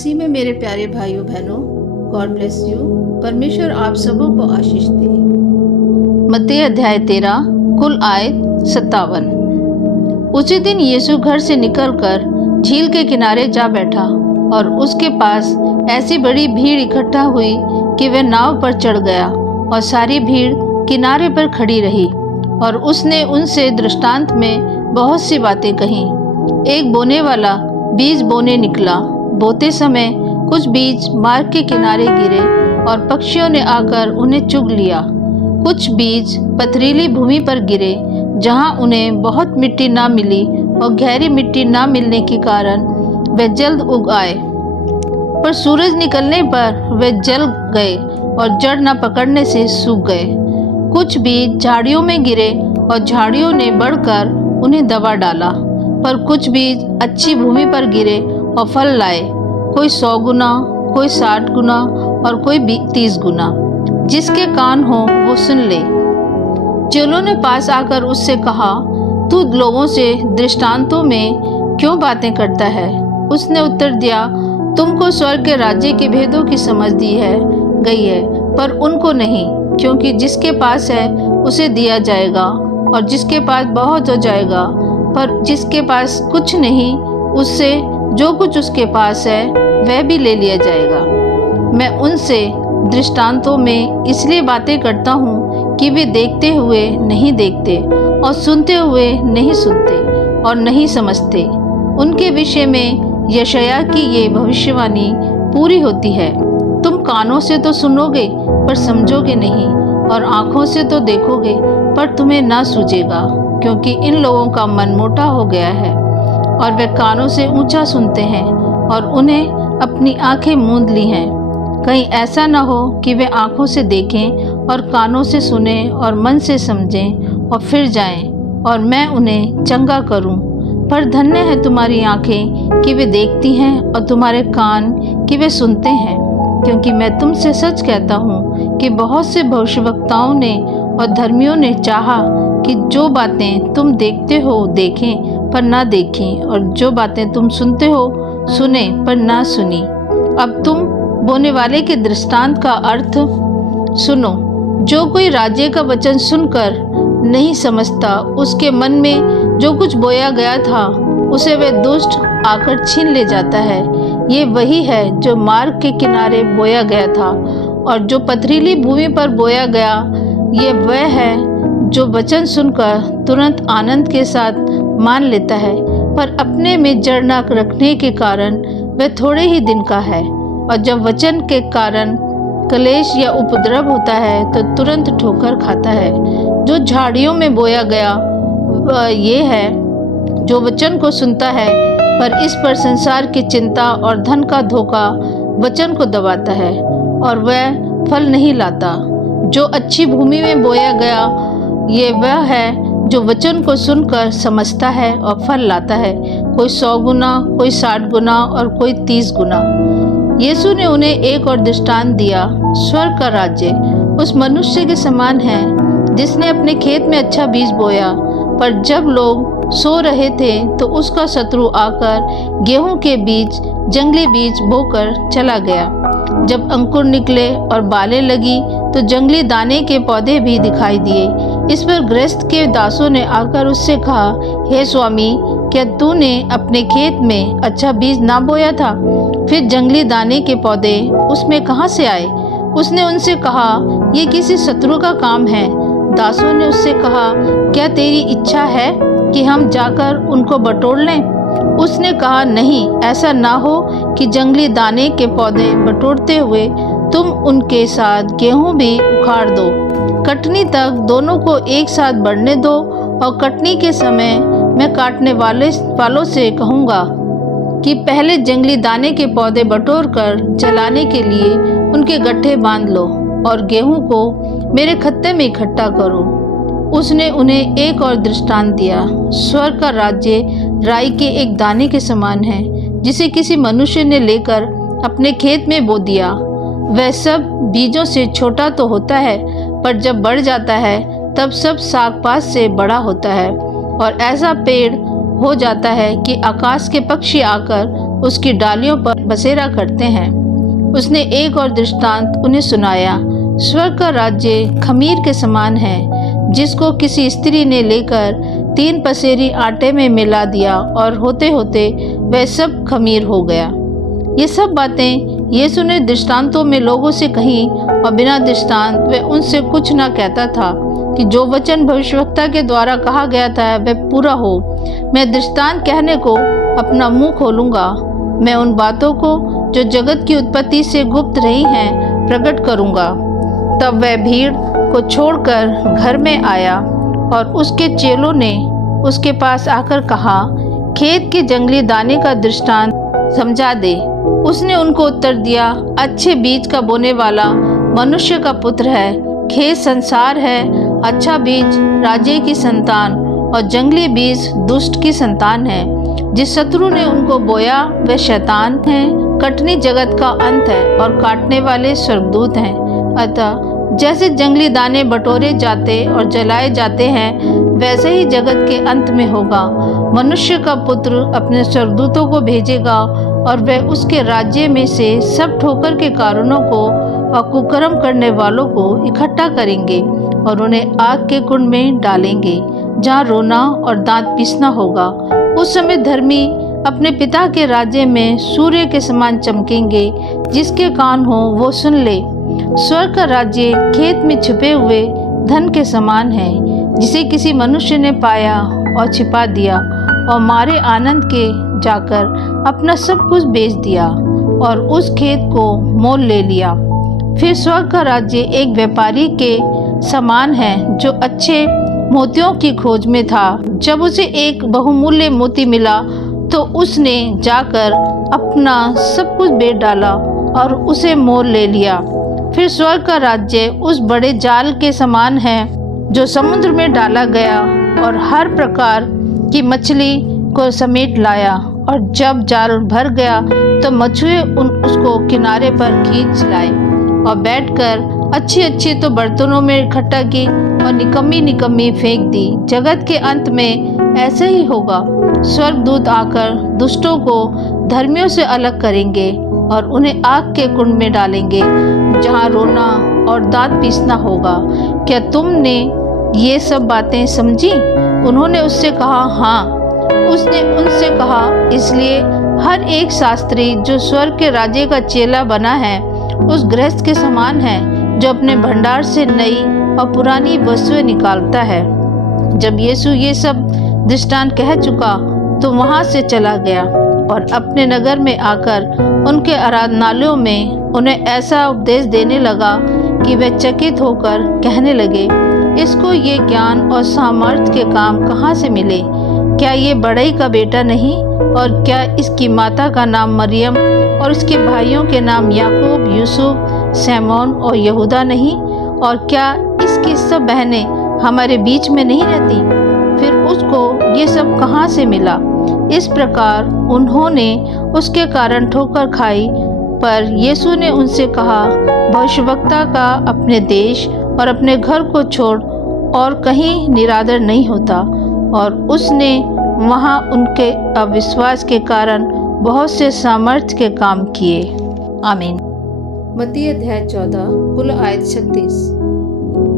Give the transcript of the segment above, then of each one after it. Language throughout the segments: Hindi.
मसीह में मेरे प्यारे भाइयों बहनों, गॉड ब्लेस यू। परमेश्वर आप सबों को आशीष दे। मत्ती अध्याय 13 कुल आयत 57। उसी दिन यीशु घर से निकलकर झील के किनारे जा बैठा और उसके पास ऐसी बड़ी भीड़ इकट्ठा हुई कि वह नाव पर चढ़ गया और सारी भीड़ किनारे पर खड़ी रही। और उसने उनसे दृष्टांत में बहुत सी बातें कहीं। एक बोने वाला बीज बोने निकला। बोते समय कुछ बीज मार्ग के किनारे गिरे और पक्षियों ने आकर उन्हें चुग लिया। कुछ बीज पथरीली भूमि पर गिरे, जहां उन्हें बहुत मिट्टी ना मिली और गहरी मिट्टी ना मिलने के कारण वे जल्द उग आए। पर सूरज निकलने पर वे जल गए और जड़ न पकड़ने से सूख गए। कुछ बीज झाड़ियों में गिरे और झाड़ियों ने बढ़कर उन्हें दबा डाला। पर कुछ बीज अच्छी भूमि पर गिरे और फल लाए, कोई 100 गुना, कोई 60 गुना और कोई 30 गुना। जिसके कान हो वो सुन ले। चेलों ने पास आकर उससे कहा, तू लोगों से दृष्टांतों में क्यों बातें करता है? उसने उत्तर दिया, तुमको स्वर्ग के राज्य के भेदों की समझ दी है गई है, पर उनको नहीं। क्योंकि जिसके पास है उसे दिया जाएगा और जिसके पास बहुत हो जाएगा, पर जिसके पास कुछ नहीं, उससे जो कुछ उसके पास है वह भी ले लिया जाएगा। मैं उनसे दृष्टांतों में इसलिए बातें करता हूँ कि वे देखते हुए नहीं देखते और सुनते हुए नहीं सुनते और नहीं समझते। उनके विषय में यशायाह की ये भविष्यवाणी पूरी होती है, तुम कानों से तो सुनोगे पर समझोगे नहीं, और आँखों से तो देखोगे पर तुम्हें ना सूझेगा। क्योंकि इन लोगों का मन मोटा हो गया है और वे कानों से ऊंचा सुनते हैं और उन्हें अपनी आंखें मूंद ली हैं। कहीं ऐसा न हो कि वे आंखों से देखें और कानों से सुनें और मन से समझें और फिर जाएं और मैं उन्हें चंगा करूं। पर धन्य है तुम्हारी आंखें कि वे देखती हैं और तुम्हारे कान कि वे सुनते हैं। क्योंकि मैं तुमसे सच कहता हूँ कि बहुत से भविष्यवक्ताओं ने और धर्मियों ने चाहा कि जो बातें तुम देखते हो देखें पर ना देखें, और जो बातें तुम सुनते हो सुने पर ना सुनी। अब तुम बोने वाले के दृष्टांत का अर्थ सुनो। जो कोई राज्य का वचन सुनकर नहीं समझता, उसके मन में जो कुछ बोया गया था उसे वह दुष्ट आकर छीन ले जाता है। ये वही है जो मार्ग के किनारे बोया गया था। और जो पथरीली भूमि पर बोया गया, ये वह है जो वचन सुनकर तुरंत आनंद के साथ मान लेता है, पर अपने में जड़ न रखने के कारण वह थोड़े ही दिन का है। और जब वचन के कारण क्लेश या उपद्रव होता है तो तुरंत ठोकर खाता है। जो झाड़ियों में बोया गया ये है जो वचन को सुनता है, पर इस पर संसार की चिंता और धन का धोखा वचन को दबाता है और वह फल नहीं लाता। जो अच्छी भूमि में बोया गया ये वह है जो वचन को सुनकर समझता है और फल लाता है, कोई 100 गुना, कोई 60 गुना और कोई 30 गुना। यीशु ने उन्हें एक और दृष्टांत दिया। स्वर्ग का राज्य उस मनुष्य के समान है जिसने अपने खेत में अच्छा बीज बोया, पर जब लोग सो रहे थे तो उसका शत्रु आकर गेहूं के बीज, जंगली बीज बोकर चला गया। जब अंकुर निकले और बालें लगी तो जंगली दाने के पौधे भी दिखाई दिए। इस पर गृहस्थ के दासों ने आकर उससे कहा, हे स्वामी, क्या तूने अपने खेत में अच्छा बीज ना बोया था? फिर जंगली दाने के पौधे उसमें कहाँ से आए? उसने उनसे कहा, ये किसी शत्रु का काम है। दासों ने उससे कहा, क्या तेरी इच्छा है कि हम जाकर उनको बटोर लें? उसने कहा, नहीं, ऐसा ना हो कि जंगली दाने के पौधे बटोरते हुए तुम उनके साथ गेहूं भी उखाड़ दो। कटनी तक दोनों को एक साथ बढ़ने दो, और कटनी के समय मैं काटने वालों से कहूँगा कि पहले जंगली दाने के पौधे बटोर कर जलाने के लिए उनके गट्ठे बांध लो और गेहूं को मेरे खत्ते में इकट्ठा करो। उसने उन्हें एक और दृष्टांत दिया। स्वर्ग का राज्य राई के एक दाने के समान है, जिसे किसी मनुष्य ने लेकर अपने खेत में बो दिया। वह सब बीजों से छोटा तो होता है, पर जब बढ़ जाता है तब सब साग पात से बड़ा होता है और ऐसा पेड़ हो जाता है कि आकाश के पक्षी आकर उसकी डालियों पर बसेरा करते हैं। उसने एक और दृष्टांत उन्हें सुनाया। स्वर्ग का राज्य खमीर के समान है, जिसको किसी स्त्री ने लेकर 3 पसेरी आटे में मिला दिया और होते होते वह सब खमीर हो गया। ये सब बातें यीशु ने दृष्टांतों में लोगों से कही, और बिना दृष्टांत वह उनसे कुछ न कहता था कि जो वचन भविष्यवक्ता के द्वारा कहा गया था वह पूरा हो। मैं दृष्टांत कहने को अपना मुंह खोलूंगा। मैं उन बातों को जो जगत की उत्पत्ति से गुप्त रही हैं प्रकट करूंगा। तब वह भीड़ को छोड़कर घर में आया और उसके चेलों ने उसके पास आकर कहा, खेत के जंगली दाने का दृष्टांत समझा दे। उसने उनको उत्तर दिया, अच्छे बीज का बोने वाला मनुष्य का पुत्र है। खेत संसार है, अच्छा बीज राज्य की संतान और जंगली बीज दुष्ट की संतान है। जिस शत्रु ने उनको बोया वह शैतान है। कटनी जगत का अंत है और काटने वाले स्वर्गदूत हैं। अतः जैसे जंगली दाने बटोरे जाते और जलाए जाते हैं, वैसे ही जगत के अंत में होगा। मनुष्य का पुत्र अपने स्वर्गदूतों को भेजेगा और वह उसके राज्य में से सब ठोकर के कारणों को और कुकर्म करने वालों को इकट्ठा करेंगे और उन्हें आग के कुंड में डालेंगे, जहाँ रोना और दांत पीसना होगा। उस समय धर्मी अपने पिता के राज्य में सूर्य के समान चमकेंगे। जिसके कान हो वो सुन ले। स्वर्ग का राज्य खेत में छिपे हुए धन के समान है, जिसे किसी मनुष्य ने पाया और छिपा दिया और मारे आनंद के जाकर अपना सब कुछ बेच दिया और उस खेत को मोल ले लिया। फिर स्वर्ग का राज्य एक व्यापारी के समान है, जो अच्छे मोतियों की खोज में था। जब उसे एक बहुमूल्य मोती मिला तो उसने जाकर अपना सब कुछ बेच डाला और उसे मोल ले लिया। फिर स्वर्ग का राज्य उस बड़े जाल के समान है जो समुद्र में डाला गया और हर प्रकार की मछली को समेट लाया। और जब जाल भर गया तो मछुए उसको किनारे पर खींच लाए और बैठकर अच्छी अच्छी तो बर्तनों में इकट्ठा की और निकम्मी निकम्मी फेंक दी। जगत के अंत में ऐसा ही होगा। स्वर्गदूत आकर दुष्टों को धर्मियों से अलग करेंगे और उन्हें आग के कुंड में डालेंगे, जहाँ रोना और दांत पीसना होगा। क्या तुमने ये सब बातें समझी? उन्होंने उससे कहा, हाँ। उसने उनसे कहा, इसलिए हर एक शास्त्री जो स्वर्ग के राज्य का चेला बना है उस गृहस्थ के समान है, जो अपने भंडार से नई और पुरानी वस्तुएं निकालता है। जब यीशु ये सब दृष्टांत कह चुका तो वहां से चला गया और अपने नगर में आकर उनके आराधनालयों में उन्हें ऐसा उपदेश देने लगा कि वे चकित होकर कहने लगे, इसको ये ज्ञान और सामर्थ्य के काम कहाँ से मिले? क्या ये बड़ई का बेटा नहीं? और क्या इसकी माता का नाम मरियम और इसके भाइयों के नाम याकूब, यूसुफ, सैमोन और यहूदा नहीं? और क्या इसकी सब बहनें हमारे बीच में नहीं रहती? फिर उसको ये सब कहाँ से मिला? इस प्रकार उन्होंने उसके कारण ठोकर खाई। पर यीशु ने उनसे कहा, भविष्यवक्ता का अपने देश और अपने घर को छोड़ और कहीं निरादर नहीं होता। और उसने वहाँ उनके अविश्वास के कारण बहुत से सामर्थ्य के काम किए। आमीन। मत्ती अध्याय 14 कुल आयत 36।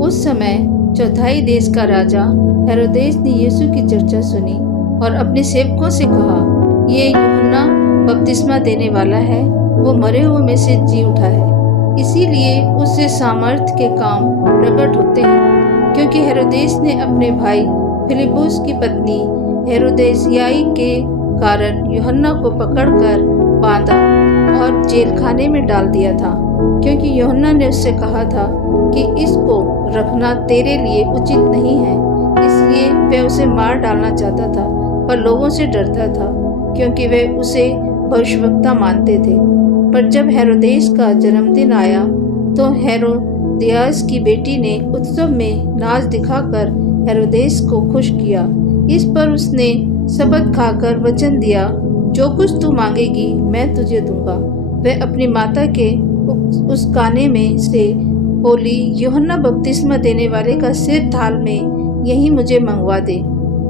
उस समय चौथाई देश का राजा हेरोदेस ने यीशु की चर्चा सुनी और अपने सेवकों से कहा, ये यूहन्ना बपतिस्मा देने वाला है, वो मरे हुए में से जी उठा है, इसीलिए उससे सामर्थ्य के काम प्रकट होते हैं। क्योंकि हेरोदेस ने अपने भाई फिलिपुस की पत्नी हेरोदेसियाई के कारण यूहन्ना को पकड़कर बांधा और जेल खाने में डाल दिया था, क्योंकि यूहन्ना ने उससे कहा था कि इसको रखना तेरे लिए उचित नहीं है। इसलिए वह उसे मार डालना चाहता था, पर लोगों से डरता था, क्योंकि वे उसे भविष्यवक्ता मानते थे। पर जब हेरोदेस का जन्मदिन आया तो हेरोदियास की बेटी ने उत्सव में नाच दिखाकर हेरोदेस को खुश किया। इस पर उसने शपथ खाकर वचन दिया, जो कुछ तू मांगेगी मैं तुझे दूंगा। वह अपनी माता के उस गाने में से बोली, यूहन्ना बपतिस्मा देने वाले का सिर थाल में यही मुझे मंगवा दे।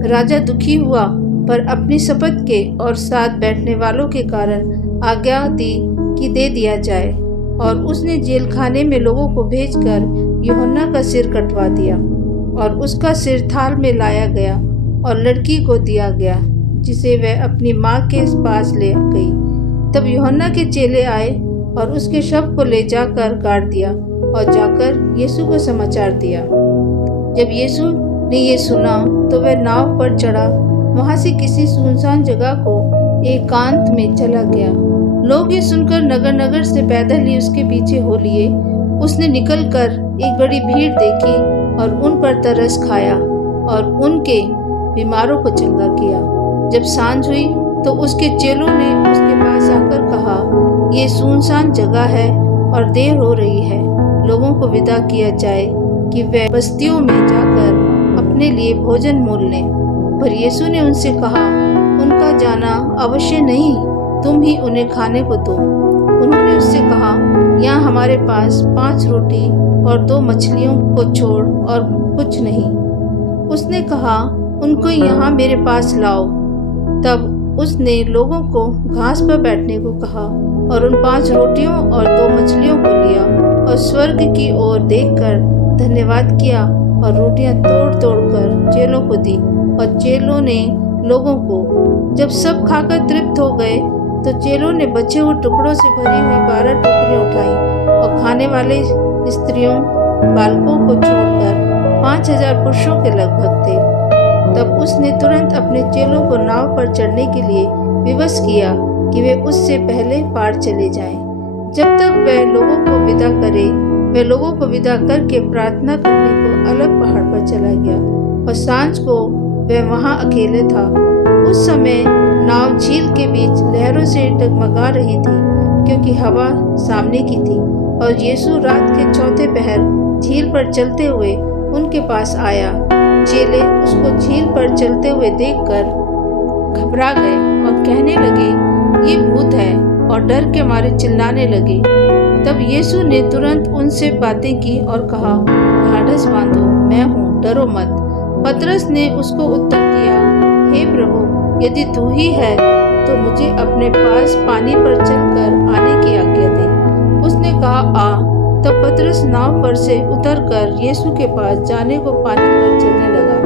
राजा दुखी हुआ पर अपनी शपथ के और साथ बैठने वालों के कारण आज्ञा दी कि दे दिया जाए। और उसने जेल खाने में लोगों को भेजकर यूहन्ना का सिर कटवा दिया और उसका सिर थाल में लाया गया और लड़की को दिया गया, जिसे वह अपनी माँ के पास ले गई। तब यूहन्ना के चेले आए और उसके शव को ले जाकर गाड़ दिया और जाकर यीशु को समाचार दिया। जब यीशु ने ये सुना तो वह नाव पर चढ़ा वहां से किसी सुनसान जगह को एकांत में चला गया। लोग ये सुनकर नगर नगर से पैदल ही उसके पीछे हो लिए। उसने निकलकर एक बड़ी भीड़ देखी और उन पर तरस खाया और उनके बीमारों को चंगा किया। जब सांझ हुई तो उसके चेलों ने उसके पास आकर कहा, ये सुनसान जगह है और देर हो रही है, लोगों को विदा किया जाए कि वे बस्तियों में जाकर अपने लिए भोजन मोल लें। पर यीशु ने उनसे कहा, उनका जाना अवश्य नहीं, तुम ही उन्हें खाने को दो। उन्होंने उससे कहा, यहाँ हमारे पास 5 रोटी और 2 मछलियों को छोड़ और कुछ नहीं। उसने कहा, उनको यहाँ मेरे पास लाओ। तब उसने लोगों को घास पर बैठने को कहा और उन 5 रोटियों और 2 मछलियों को लिया और स्वर्ग की ओर देखकर धन्यवाद किया और रोटियां तोड़ तोड़ कर चेलों को दी और चेलों ने लोगों को। जब सब खाकर तृप्त हो गए तो चेलों ने बचे हुए टुकड़ों से भरी हुई 12 टोकरियां उठाई और खाने वाले स्त्रियों बालकों को छोड़कर 5000 पुरुषों के लगभग थे। तब उसने तुरंत अपने चेलों को नाव पर चढ़ने के लिए विवश किया कि वे उससे पहले पार चले जाएं। जब तक वह लोगों को विदा करे, वह लोगों को विदा करके प्रार्थना करने को अलग पहाड़ पर चला गया और सांझ को वह वहां अकेले था। उस समय नाव झील के बीच लहरों से डगमगा रही थी, क्योंकि हवा सामने की थी। और यीशु रात के 4थे पहर झील पर चलते हुए उनके पास आया। चेले उसको झील पर चलते हुए देखकर घबरा गए और कहने लगे, ये भूत है, और डर के मारे चिल्लाने लगे। तब यीशु ने तुरंत उनसे बातें की और कहा, ढाढ़स बांधो, मैं हूँ, डरो मत। पतरस ने उसको उत्तर दिया, हे प्रभु, यदि तू ही है तो मुझे अपने पास पानी पर चलकर आने की आज्ञा दे। उसने कहा, आ। तब पतरस नाव पर से उतरकर यीशु के पास जाने को पानी पर चलने लगा,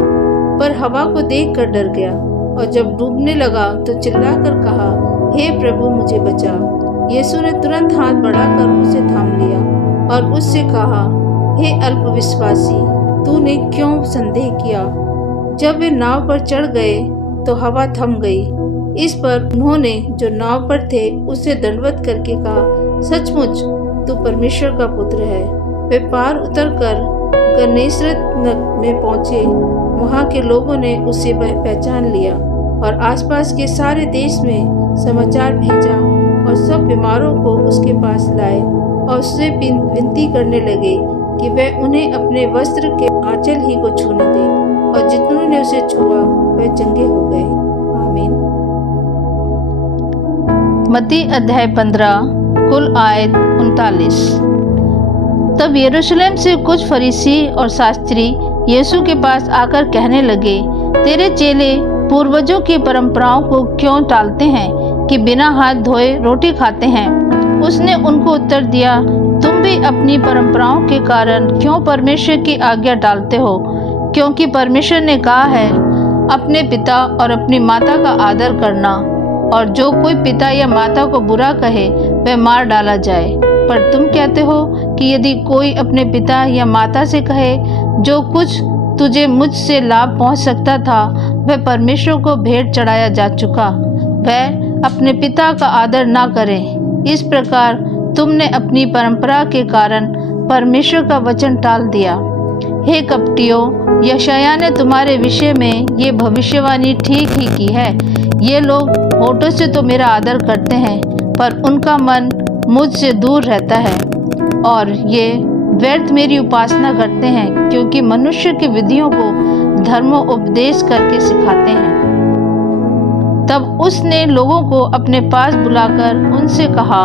पर हवा को देखकर डर गया और जब डूबने लगा तो चिल्लाकर कहा, हे प्रभु, मुझे बचा। यीशु ने तुरंत हाथ बढ़ाकर उसे थाम लिया और उससे कहा, हे अल्पविश्वासी, तूने क्यों संदेह किया? जब वे नाव पर चढ़ गए तो हवा थम गई। इस पर उन्होंने जो नाव पर थे उसे दंडवत करके कहा, सचमुच तू परमेश्वर का पुत्र है। वे पार उतरकर गन्नेसरत में पहुंचे। वहां के लोगों ने उसे पहचान लिया और आसपास के सारे देश में समाचार भेजा और सब बीमारों को उसके पास लाए और उससे विनती करने लगे कि वह उन्हें अपने वस्त्र के आंचल ही को छूने दे, और जितनों ने उसे छुआ वह चंगे हो गए। आमीन। मत्ती अध्याय 15 कुल आयत 39। तब यरूशलेम से कुछ फरीसी और शास्त्री यीशु के पास आकर कहने लगे, तेरे चेले पूर्वजों की परंपराओं को क्यों टालते हैं कि बिना हाथ धोए रोटी खाते हैं? उसने उनको उत्तर दिया, तुम भी अपनी परंपराओं के कारण क्यों परमेश्वर की आज्ञा टालते हो? क्योंकि परमेश्वर ने कहा है, अपने पिता और अपनी माता का आदर करना, और जो कोई पिता या माता को बुरा कहे वह मार डाला जाए। पर तुम कहते हो कि यदि कोई अपने पिता या माता से कहे, जो कुछ तुझे मुझसे लाभ पहुंच सकता था वह परमेश्वर को भेंट चढ़ाया जा चुका, वह अपने पिता का आदर ना करे। इस प्रकार तुमने अपनी परंपरा के कारण परमेश्वर का वचन टाल दिया। हे कपटियों, यशायाह ने तुम्हारे विषय में ये भविष्यवाणी ठीक ही की है। ये लोग होठों से तो मेरा आदर करते हैं, पर उनका मन मुझसे दूर रहता है, और ये व्यर्थ मेरी उपासना करते हैं, क्योंकि मनुष्य की विधियों को धर्मोपदेश करके सिखाते हैं। तब उसने लोगों को अपने पास बुलाकर उनसे कहा,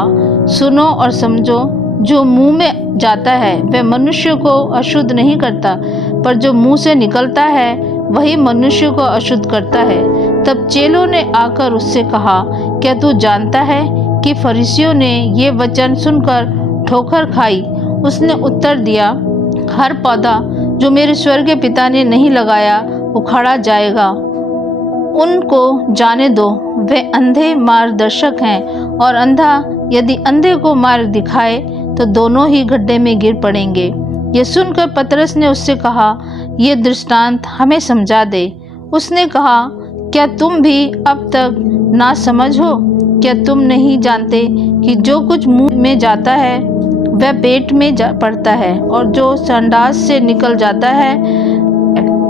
सुनो और समझो, जो मुंह में जाता है वह मनुष्य को अशुद्ध नहीं करता, पर जो मुंह से निकलता है वही मनुष्य को अशुद्ध करता है। तब चेलों ने आकर उससे कहा, क्या तू जानता है कि फरीसियों ने ये वचन सुनकर ठोकर खाई? उसने उत्तर दिया, हर पौधा जो मेरे स्वर्गीय पिता ने नहीं लगाया उखाड़ा जाएगा। उनको जाने दो, वे अंधे मार्गदर्शक हैं, और अंधा यदि अंधे को मार्ग दिखाए तो दोनों ही गड्ढे में गिर पड़ेंगे। ये सुनकर पतरस ने उससे कहा, ये दृष्टांत हमें समझा दे। उसने कहा, क्या तुम भी अब तक ना समझ हो? क्या तुम नहीं जानते कि जो कुछ मुंह में जाता है वह पेट में जा पड़ता है, और जो संडास से निकल जाता है,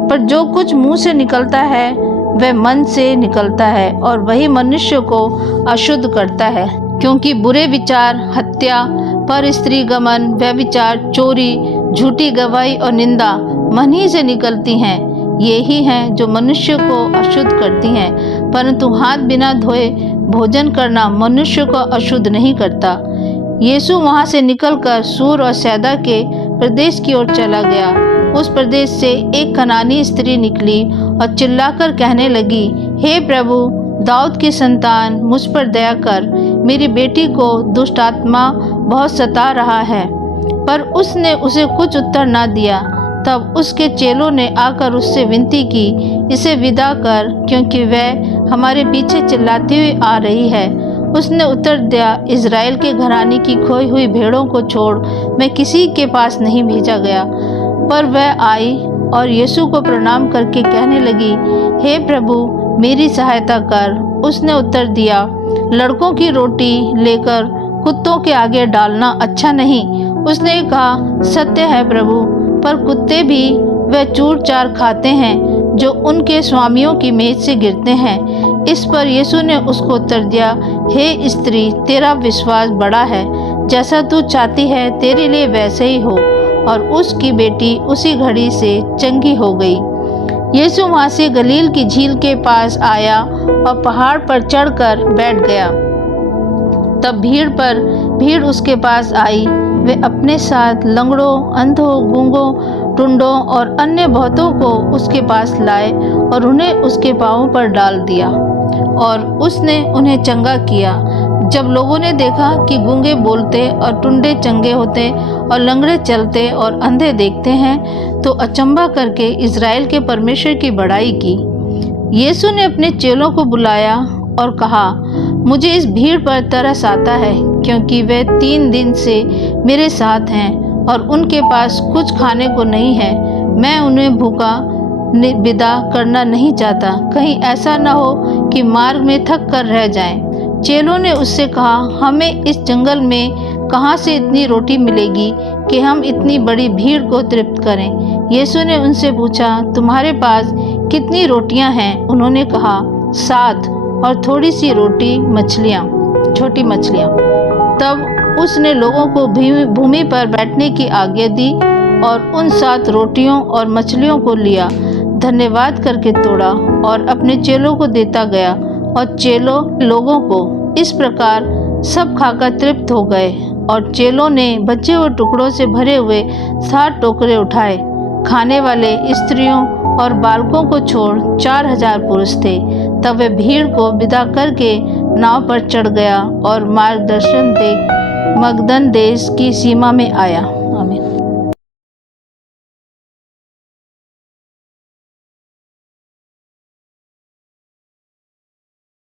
पर जो कुछ मुंह से निकलता है वह मन से निकलता है, और वही मनुष्य को अशुद्ध करता है। क्योंकि बुरे विचार, हत्या, पर स्त्री गमन, व्यभिचार, चोरी, झूठी गवाही और निंदा मन ही से निकलती हैं। ये ही हैं जो मनुष्य को अशुद्ध करती हैं। परंतु हाथ बिना धोए भोजन करना मनुष्य को अशुद्ध नहीं करता। यीशु वहाँ से निकलकर सूर और सैदा के प्रदेश की ओर चला गया। उस प्रदेश से एक कनानी स्त्री निकली और चिल्लाकर कहने लगी, हे प्रभु, दाऊद की संतान, मुझ पर दया कर, मेरी बेटी को दुष्ट आत्मा बहुत सता रहा है। पर उसने उसे कुछ उत्तर न दिया। तब उसके चेलों ने आकर उससे विनती की, इसे विदा कर, क्योंकि वह हमारे पीछे चिल्लाती हुई आ रही है। उसने उत्तर दिया, इज़राइल के घराने की खोई हुई भेड़ों को छोड़ मैं किसी के पास नहीं भेजा गया। पर वह आई और यीशु को प्रणाम करके कहने लगी, हे प्रभु, मेरी सहायता कर। उसने उत्तर दिया, लड़कों की रोटी लेकर कुत्तों के आगे डालना अच्छा नहीं। उसने कहा, सत्य है प्रभु, पर कुत्ते भी वह चूर चार खाते हैं जो उनके स्वामियों की मेज से गिरते हैं। इस पर यीशु ने उसको उत्तर दिया, हे स्त्री, तेरा विश्वास बड़ा है, जैसा तू चाहती है तेरे लिए वैसे ही हो। और उसकी बेटी उसी घड़ी से चंगी हो गई। यीशु वहाँ से गलील की झील के पास आया और पहाड़ पर चढ़कर बैठ गया। तब भीड़ उसके पास आई। वे अपने साथ लंगड़ों, अंधों, गूंगों, टुंडों और अन्य बहुतों को उसके पास लाए और उन्हें उसके पाँवों पर डाल दिया, और उसने उन्हें चंगा किया। जब लोगों ने देखा कि गूंगे बोलते और टुंडे चंगे होते और लंगड़े चलते और अंधे देखते हैं, तो अचंभा करके इज़राइल के परमेश्वर की बड़ाई की। यीशु ने अपने चेलों को बुलाया और कहा, मुझे इस भीड़ पर तरस आता है, क्योंकि वे 3 दिन से मेरे साथ हैं और उनके पास कुछ खाने को नहीं है। मैं उन्हें भूखा विदा करना नहीं चाहता, कहीं ऐसा न हो कि मार्ग में थक कर रह जाएं। चेलों ने उससे कहा, हमें इस जंगल में कहाँ से इतनी रोटी मिलेगी कि हम इतनी बड़ी भीड़ को तृप्त करें? यीशु ने उनसे पूछा, तुम्हारे पास कितनी रोटियां हैं? उन्होंने कहा, 7, और थोड़ी सी रोटी, छोटी मछलियाँ। तब उसने लोगों को भूमि पर बैठने की आज्ञा दी और उन 7 रोटियों और मछलियों को लिया, धन्यवाद करके तोड़ा और अपने चेलों को देता गया, और चेलों लोगों को इस प्रकार सब खाकर तृप्त हो गए। और चेलों ने बचे हुए टुकड़ों से भरे हुए 7 टोकरे उठाए। खाने वाले स्त्रियों और बालकों को छोड़ 4000 पुरुष थे। तब वे भीड़ को विदा करके नाव पर चढ़ गया और मार्गदर्शन दे मगदन देश की सीमा में आया।